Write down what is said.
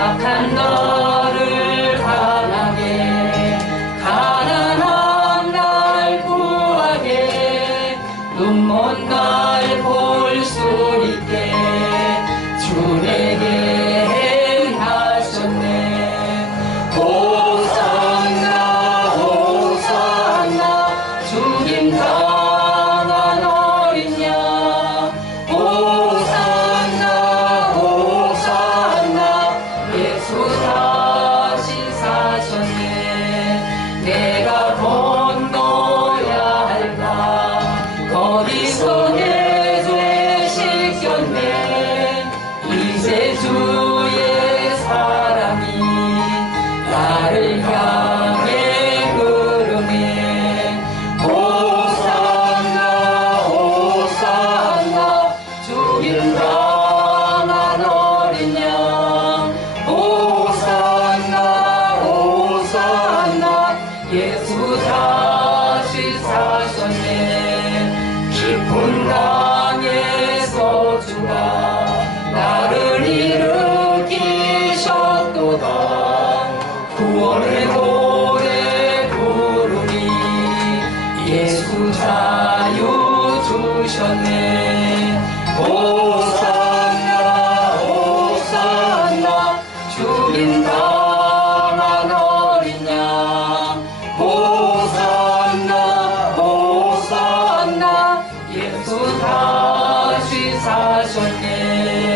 악한 너를 강하게 가난한 날 구하게 눈먼 날 주의 사랑이 나를 향 예수 다시 사셨네 깊은 강에서 주가 나를 일으키셨도다. 구원의 노래 부르니 예수 자유 주셨네 forget.